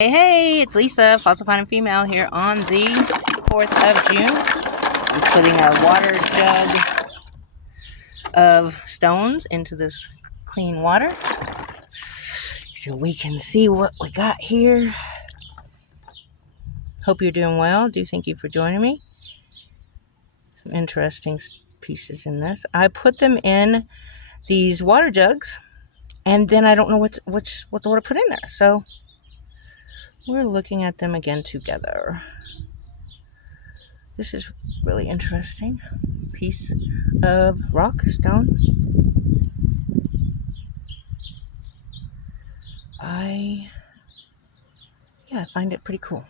Hey, it's Lisa, Fossil Finding Female, here on the 4th of June. I'm putting a water jug of stones into this clean water so we can see what we got here. Hope you're doing well. Do thank you for joining me. Some interesting pieces in this. I put them in these water jugs, and then I don't know what to put in there. So we're looking at them again together. This is really interesting piece of rock, stone. I find it pretty cool.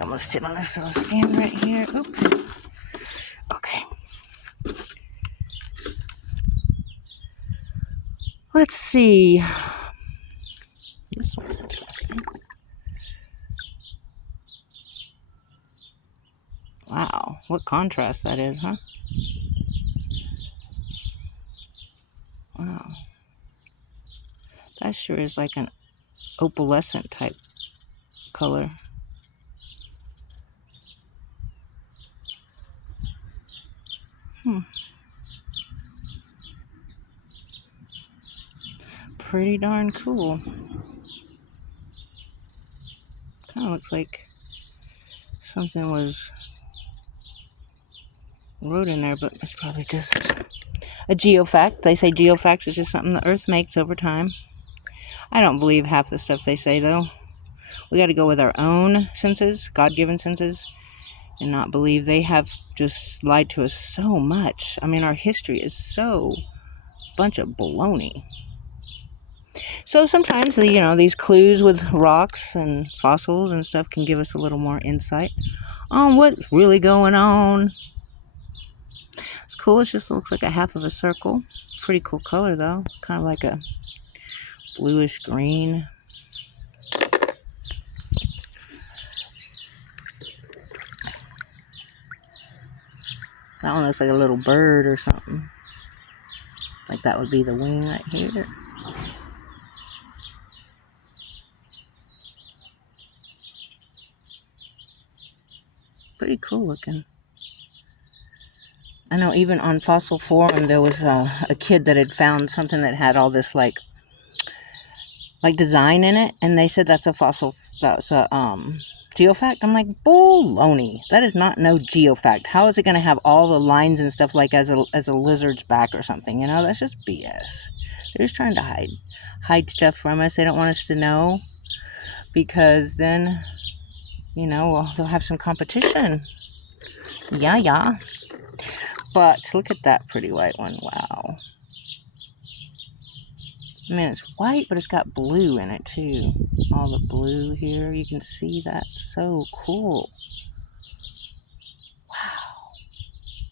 I'm gonna sit on this little stand right here. Oops. Okay. Let's see. This one's interesting. Wow, what contrast that is, huh? Wow. That sure is like an opalescent type color. Pretty darn cool. Kind of looks like something was wrote in there, but it's probably just a geofact. They say geofacts is just something the earth makes over time. I don't believe half the stuff they say, though. We got to go with our own senses, God-given senses, and not believe they have just lied to us so much. I mean, our history is so bunch of baloney. So sometimes, these clues with rocks and fossils and stuff can give us a little more insight on what's really going on. It's cool. It just looks like a half of a circle. Pretty cool color, though. Kind of like a bluish green. That one looks like a little bird or something. Like that would be the wing right here. Pretty cool looking. I know even on Fossil Forum there was a kid that had found something that had all this like design in it, and they said that's a geofact. I'm like, baloney. That is not no geofact. How is it going to have all the lines and stuff like as a lizard's back or something? That's just BS. They're just trying to hide stuff from us. They don't want us to know, because then, they'll have some competition. Yeah. But look at that pretty white one. Wow. I mean, it's white, but it's got blue in it, too. All the blue here. You can see that. So cool. Wow.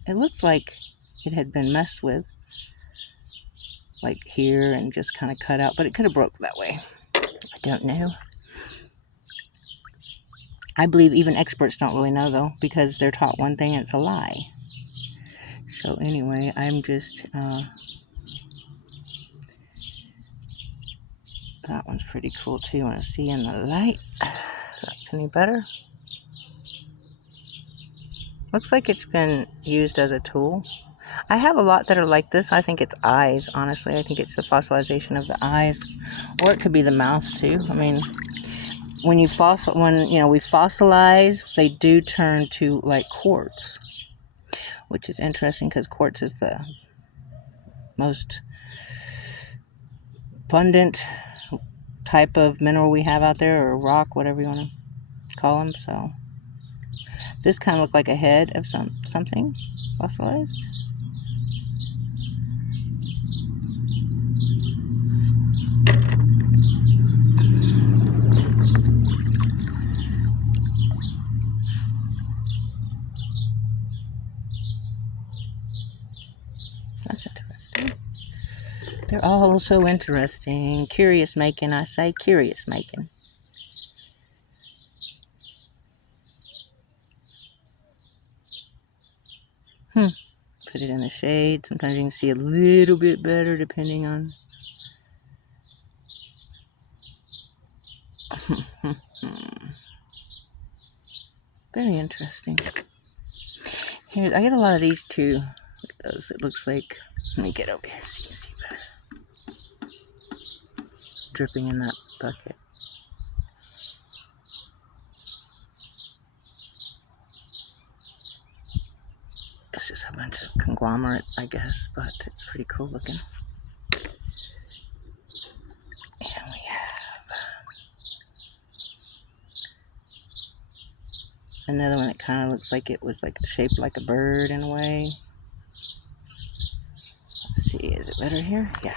It looks like it had been messed with. Like here and just kind of cut out. But it could have broke that way. I don't know. I believe even experts don't really know, though. Because they're taught one thing and it's a lie. So anyway, I'm just... that one's pretty cool, too. You want to see in the light? If that's any better. Looks like it's been used as a tool. I have a lot that are like this. I think it's eyes, honestly. I think it's the fossilization of the eyes. Or it could be the mouth, too. I mean, when we fossilize, they do turn to like quartz. Which is interesting because quartz is the most abundant type of mineral we have out there, or rock, whatever you want to call them. So this kind of looked like a head of something fossilized. That's interesting. They're all so interesting. Curious making, I say. Curious making. Put it in the shade. Sometimes you can see a little bit better depending on... Very interesting. Here, I get a lot of these too. Look at those. It looks like. Let me get over here so you can see better. Dripping in that bucket. It's just a bunch of conglomerate, I guess, but it's pretty cool looking. And we have another one that kind of looks like it was like shaped like a bird in a way. Let's see, is it better here? Yeah.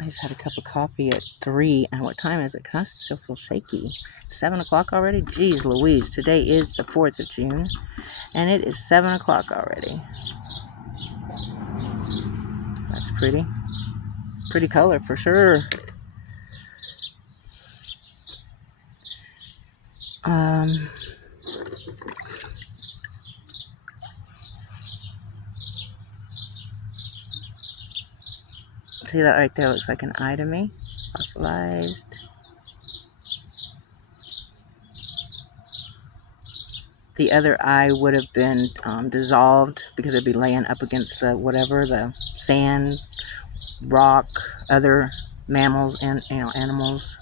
I just had a cup of coffee at 3. And what time is it? Because I still feel shaky. It's 7 o'clock already? Jeez Louise. Today is the 4th of June. And it is 7 o'clock already. That's pretty. Pretty color for sure. See that right there? Looks like an eye to me. Fossilized. The other eye would have been dissolved because it'd be laying up against the whatever, the sand, rock, other mammals and animals,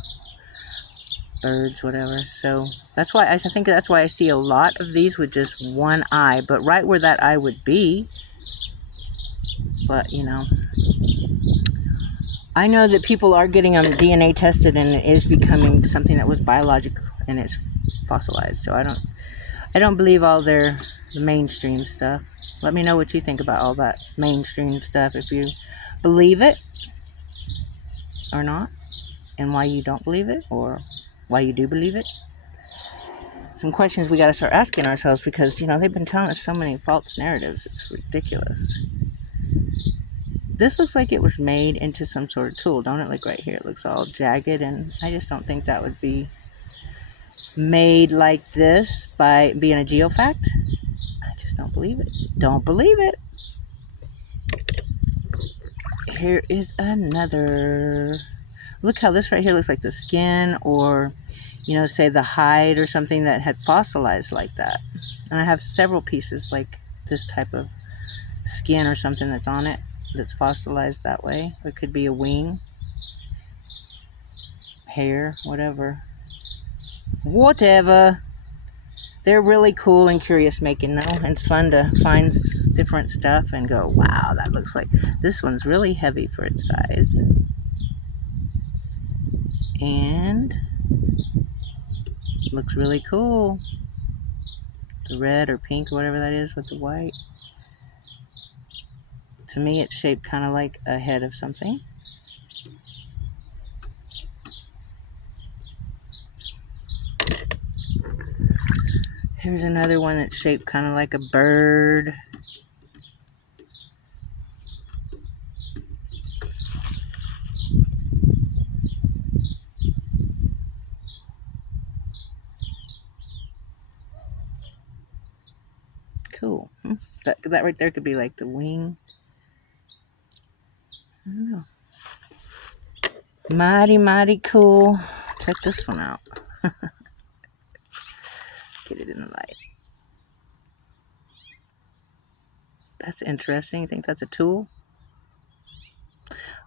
birds, whatever. So that's why I think that's why I see a lot of these with just one eye, but right where that eye would be. But you know, I know that people are getting DNA tested and it is becoming something that was biological and it's fossilized. So I don't believe all the mainstream stuff. Let me know what you think about all that mainstream stuff, if you believe it or not, and why you don't believe it, or why you do believe it. Some questions we got to start asking ourselves because, you know, they've been telling us so many false narratives. It's ridiculous. This looks like it was made into some sort of tool, don't it? Like right here, it looks all jagged, and I just don't think that would be made like this by being a geofact. I just don't believe it. Don't believe it. Here is another. Look how this right here looks like the skin, or, you know, say the hide or something that had fossilized like that. And I have several pieces like this type of skin or something that's on it that's fossilized that way. It could be a wing, hair, whatever. Whatever. They're really cool and curious making though, and it's fun to find different stuff and go, wow, that looks like, this one's really heavy for its size. And looks really cool. The red or pink or whatever that is with the white. To me, it's shaped kind of like a head of something. Here's another one that's shaped kind of like a bird. Cool. That right there could be like the wing. I don't know. Mighty, mighty cool. Check this one out. Get it in the light. That's interesting. You think that's a tool?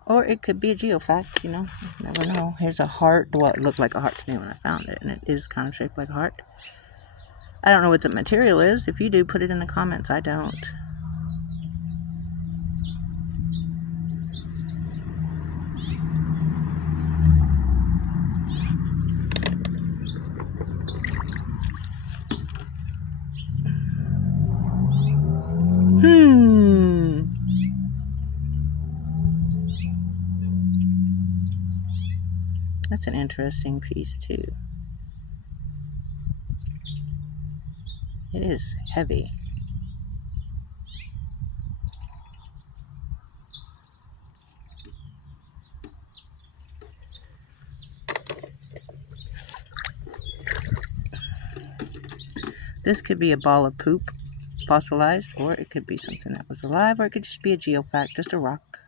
Or it could be a geofact, you know. You never know. Here's a heart. Well, it looked like a heart to me when I found it, and it is kind of shaped like a heart. I don't know what the material is. If you do, put it in the comments. I don't. That's an interesting piece too. It is heavy. This could be a ball of poop. fossilized, or it could be something that was alive, or it could just be a geofact, just a rock.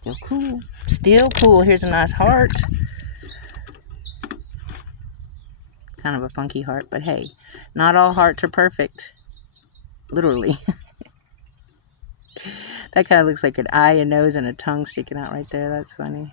Still cool. Still cool. Here's a nice heart. Kind of a funky heart, but hey, not all hearts are perfect. Literally. That kind of looks like an eye, a nose, and a tongue sticking out right there. That's funny.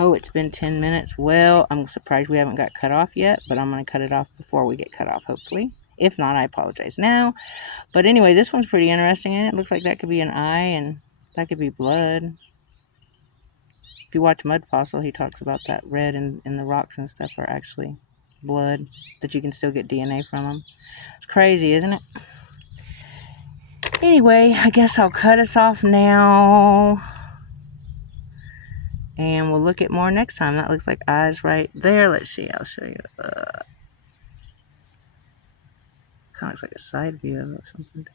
Oh, it's been 10 minutes. Well, I'm surprised we haven't got cut off yet, but I'm going to cut it off before we get cut off, hopefully. If not, I apologize now. But anyway, this one's pretty interesting. And it looks like that could be an eye, and that could be blood. If you watch Mud Fossil, he talks about that red in the rocks and stuff are actually blood, that you can still get DNA from them. It's crazy, isn't it? Anyway, I guess I'll cut us off now. And we'll look at more next time. That looks like eyes right there. Let's see. I'll show you. Kind of looks like a side view or something.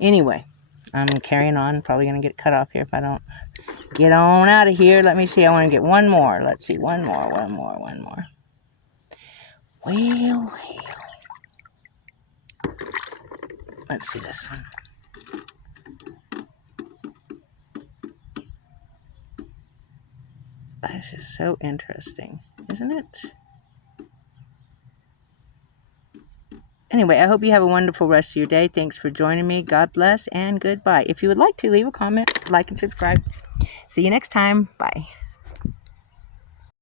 Anyway, I'm carrying on. Probably going to get cut off here if I don't get on out of here. Let me see. I want to get one more. Let's see. One more. Well. Let's see this one. This is so interesting, isn't it? Anyway, I hope you have a wonderful rest of your day. Thanks for joining me. God bless and goodbye. If you would like to, leave a comment, like, and subscribe. See you next time. Bye.